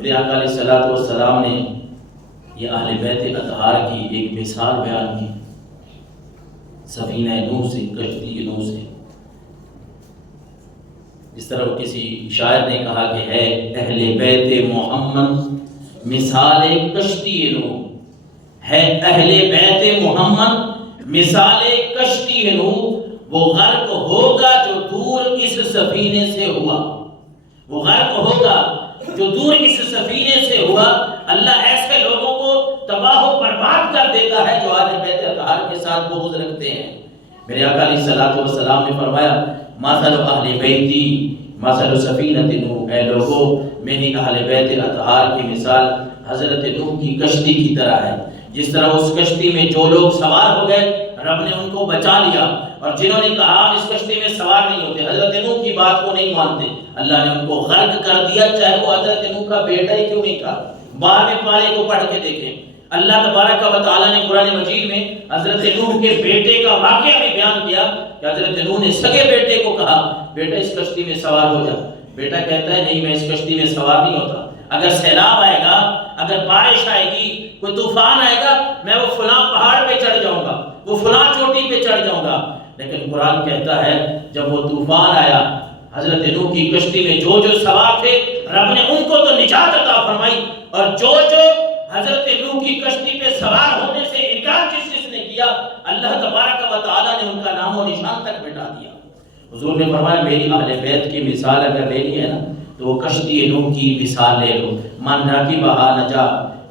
میرے آقا علیہ الصلوۃ والسلام نے یہ اہل بیت اطہار کی ایک مثال بیان کی، سفینہ نوح سے، کشتی نوح سے۔ اس طرح کسی شاعر نے کہا کہ ہے اہل بیت محمد مثال کشتی نوح، ہے اہل بیت محمد مثال کشتی نوح، وہ غرق ہوگا جو دور اس سفینے سے ہوا، وہ غرق ہوگا جو دور اس سفینے سے ہوا۔ اللہ ایسے لوگوں کو تباہ و برباد کر دیتا ہے جو اہل بیت اطہار کے ساتھ بغض رکھتے ہیں۔ میرے آقا علیہ الصلوۃ والسلام نے فرمایا مثل اہل بیتی مثل سفینۃ نوح، اے لوگوں میری اہل بیت اطہار کی مثال حضرت نوح کی کشتی کی طرح ہے۔ جس طرح اس کشتی میں جو لوگ سوار ہو گئے رب نے ان کو بچا لیا، اور جنہوں نے کہا ہم اس کشتی میں سوار نہیں ہوتے، حضرت نوح کی بات کو نہیں مانتے، اللہ نے ان کو غرق کر دیا، چاہے وہ حضرت نوح کا بیٹا ہی کیوں نہیں تھا۔ بعد میں پارے کو پڑھ کے دیکھیں، اللہ تبارک و تعالیٰ نے قرآن مجید میں حضرت نوح کے بیٹے کا واقعہ بھی بیان کیا کہ حضرت نوح نے سگے بیٹے کو کہا بیٹا اس کشتی میں سوار ہو جا۔ بیٹا کہتا ہے نہیں میں اس کشتی میں سوار نہیں ہوتا، اگر سیلاب آئے گا، اگر بارش آئے گی، کوئی طوفان آئے گا، میں وہ فلاں پہاڑ پہ چڑھ جاؤں گا، وہ فلاں چوٹی پہ چڑھ جاؤں گا۔ لیکن قرآن کہتا ہے جب وہ طوفان آیا حضرت نوح کی کشتی میں جو جو سوار تھے رب نے ان کو تو نجات عطا فرمائی، اور جو جو حضرت نوح کی کشتی پہ سوار ہونے سے انکار جس نے کیا اللہ تبارک و تعالیٰ نے ان کا نام و نشان تک مٹا دیا۔ حضور نے فرمایا میری اہل بیت کی مثال اگر لینی ہے نا تو وہ کشتی نوح کی مثال لے لو، من راکبھا نجا،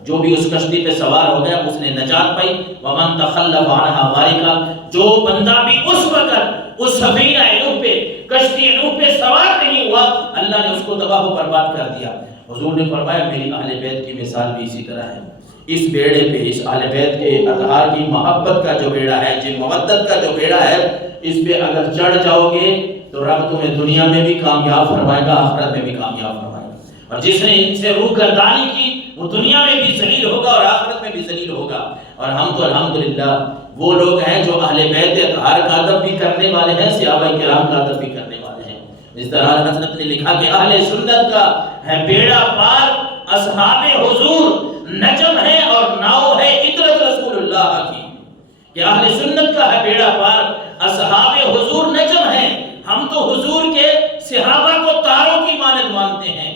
جو بھی اس کشتی پہ سوار ہو گیا اس نے نجات پائی، ومن تخلف عنہا غارقا، جو بندہ بھی اس وقت اس سفینہ نوح پہ کشتی نوح پہ سوار نہیں ہوا اللہ نے اس کو تباہ و برباد کر دیا۔ حضور نے فرمایا میری اہل بیت کی مثال بھی اسی طرح ہے، اس بیڑے پہ، اس اہل بیت کے اطہار کی محبت کا جو بیڑا ہے، جن مودت کا جو بیڑا ہے، اس پہ اگر چڑھ جاؤ گے تو رب تمہیں دنیا میں بھی کامیاب فرمائے گا، آخرت میں بھی کامیاب فرمائے گا، اور جس نے ان سے روح گردانی کی وہ دنیا میں بھی ذلیل ہوگا اور آخرت میں بھی ذلیل ہوگا۔ اور ہم تو الحمدللہ وہ لوگ ہیں جو اہل بیت اطہار کا ادب بھی کرنے والے ہیں، صحابہ کرام کا ادب بھی کرنے والے ہیں۔ اس طرح حضرت نے لکھا کہ اہل سنت کا ہے بیڑا پار، اصحاب حضور نجم ہے اور ناؤ ہے عطرت رسول اللہ کی، کہ اہل سنت کا ہے بیڑا پار، اصحاب حضور نجم ہیں، ہم تو حضور کے صحابہ کو تاروں کی مانند مانتے ہیں،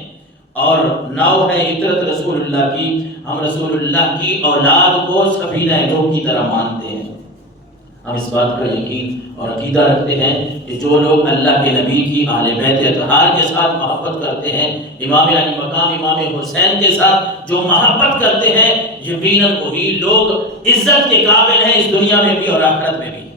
اور ناؤ ہے عطرت رسول اللہ کی، ہم رسول اللہ کی اولاد کو سفینہ نوح کی طرح مانتے ہیں۔ ہم اس بات کا یقین اور عقیدہ رکھتے ہیں کہ جو لوگ اللہ کے نبی کی اہل بیت اطہار کے ساتھ محبت کرتے ہیں، امام علی مقام امام حسین کے ساتھ جو محبت کرتے ہیں، یقیناً وہی لوگ عزت کے قابل ہیں اس دنیا میں بھی اور آخرت میں بھی۔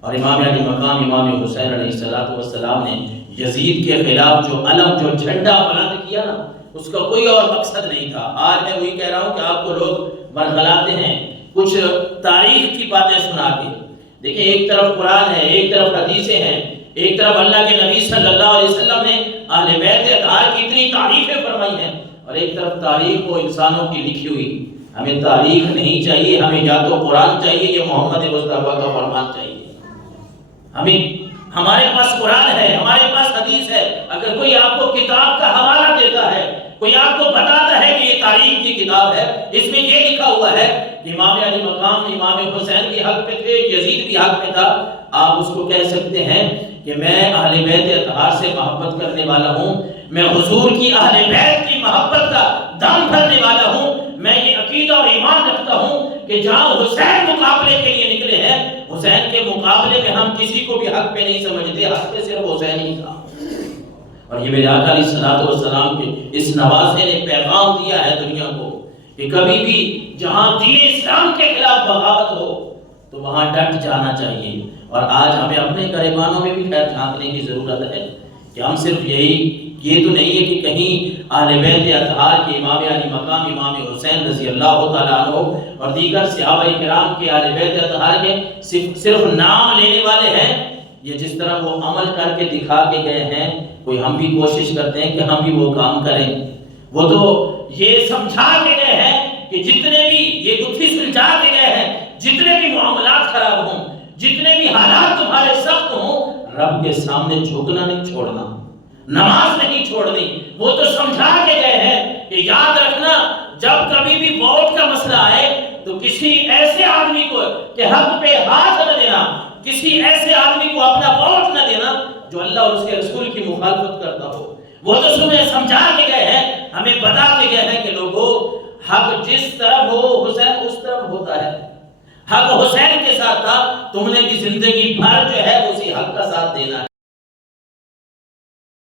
اور امام علی مقام امام حسین علیہ السلام نے یزید کے خلاف جو علم، جو جھنڈا بلند کیا نا، اس کا کوئی اور مقصد نہیں تھا۔ آج میں وہی کہہ رہا ہوں کہ آپ کو لوگ برگلاتے ہیں کچھ تاریخ کی باتیں سنا کے۔ دیکھیں ایک طرف قرآن ہے، ایک طرف حدیثیں ہیں، ایک طرف اللہ کے نبی صلی اللہ علیہ وسلم نے اہل بیت اطہار کی اتنی تعریفیں فرمائی ہیں، اور ایک طرف تاریخ وہ انسانوں کی لکھی ہوئی۔ ہمیں تاریخ نہیں چاہیے، ہمیں یا تو قرآن چاہیے یا محمد مصطفیٰ کا فرمان چاہیے۔ ہمارے پاس قرآن ہے، ہمارے پاس حدیث ہے۔ اگر کوئی آپ کو کتاب کا حوالہ دیتا ہے، کوئی آپ کو بتاتا ہے کہ یہ تاریخ کی کتاب ہے، اس میں یہ لکھا ہوا ہے کہ امام علی مقام امام حسین بھی حق پہ تھے، یزید بھی حق پہ تھا، آپ اس کو کہہ سکتے ہیں کہ میں اہل بیت اطہار سے محبت کرنے والا ہوں، میں حضور کی اہل بیت کی محبت کا دم بھرنے والا ہوں، میں یہ عقیدہ اور ایمان رکھتا ہوں کہ جہاں حسین مقابلے کے لیے نکلے ہیں، حسین کے مقابلے میں ہم کسی کو بھی حق پہ نہیں سمجھتے، حق پہ صرف حسین ہی تھا۔ اور یہ میرے آقا علیہ الصلوۃ والسلام کے اس نوازے نے پیغام دیا ہے دنیا کو کہ کبھی بھی جہاں دین اسلام کے خلاف بغاوت ہو تو وہاں ڈٹ جانا چاہیے۔ اور آج ہمیں اپنے گریبانوں میں بھی خیر جھانکنے کی ضرورت ہے کہ ہم صرف یہ تو نہیں ہے کہ کہیں اہل بیت اطہار کے امام علی مقام امام حسین رضی اللہ تعالیٰ عنہ اور دیگر صحابہ کرام کے اہل بیت اطہار کے صرف نام لینے والے ہیں، یہ جس طرح وہ عمل کر کے دکھا کے گئے ہیں، کوئی ہم بھی کوشش کرتے ہیں کہ ہم بھی وہ کام کریں۔ وہ تو یہ سمجھا کے گئے ہیں کہ جتنے بھی یہ گتھی سلجھا کے گئے ہیں، جتنے بھی معاملات خراب ہوں، جتنے بھی حالات تمہارے سخت ہوں، رب کے سامنے جھکنا نہیں چھوڑنا، نماز نہیں چھوڑنی۔ وہ تو سمجھا کے گئے ہیں کہ کہ یاد رکھنا جب کبھی بھی ووٹ کا مسئلہ آئے تو کسی ایسے آدمی کو کہ حق پہ ہاتھ نہ دینا، کسی ایسے آدمی کو اپنا ووٹ نہ دینا جو اللہ اور اس کے رسول کی مخالفت کرتا ہو۔ وہ تو تمہیں سمجھا کے گئے ہیں، ہمیں بتا کے گئے ہیں کہ لوگوں حق جس طرف ہو حسین اس طرف ہوتا ہے۔ حق حسین کے ساتھ تھا، تم نے بھی زندگی بھر جو ہے اسی حق کا ساتھ دینا ہے۔